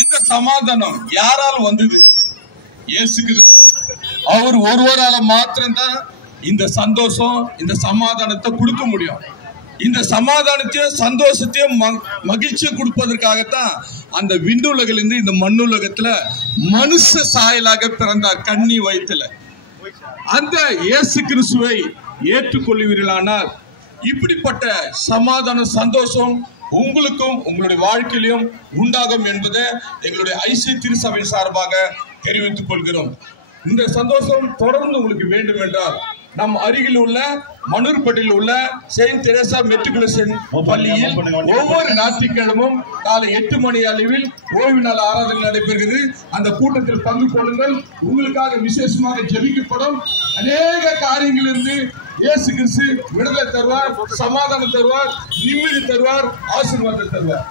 இந்த சமாதானம் யாரால் வந்தது? இயேசு கிறிஸ்து. அவர் ஒருவரால மாத்திரம்தான் இந்த சந்தோஷம், இந்த சமாதானத்தை கொடுக்க முடியும். இந்த சமாதானத்தையும் சந்தோஷத்தையும் மகிழ்ச்சியை கொடுப்பதற்காகத்தான் அந்த விண்ணுலகிலிருந்து இந்த மண்ணுலகத்துல மனுஷ சாயலாக பிறந்தார், கன்னி வயிற்றுல. அந்த இயேசு கிறிஸ்துவை ஏற்றுக்கொள்வீர்களானால் இப்படிப்பட்ட சமாதான சந்தோஷம் உங்களுக்கும் உங்களுடைய வாழ்க்கையிலும் உண்டாகும் என்பதை எங்களுடைய ஐசிஐ திருச்சபை சார்பாக தெரிவித்துக் கொள்கிறோம். இந்த சந்தோஷம் தொடர்ந்து உங்களுக்கு வேண்டும் என்றால் நம் அருகில் உள்ள மணூர்பட்டியில் உள்ள செயின்ட் தெரேசா மெட்ரிகுலேஷன் பள்ளியில் ஒவ்வொரு ஞாயிற்றுக்கிழமும் காலை 8 மணி அளவில் ஓய்வு நாள் ஆராதனை நடைபெறுகிறது. அந்த கூட்டத்தில் பங்கு கொள்ளுங்கள். உங்களுக்காக விசேஷமாக ஜெபிக்கப்படும். அநேக காரியங்களிலிருந்து இயேசு கிறிஸ்து விடுதலை தருவார், சமாதானம் தருவார், நிம்மதி தருவார், ஆசீர்வாதம் தருவார்.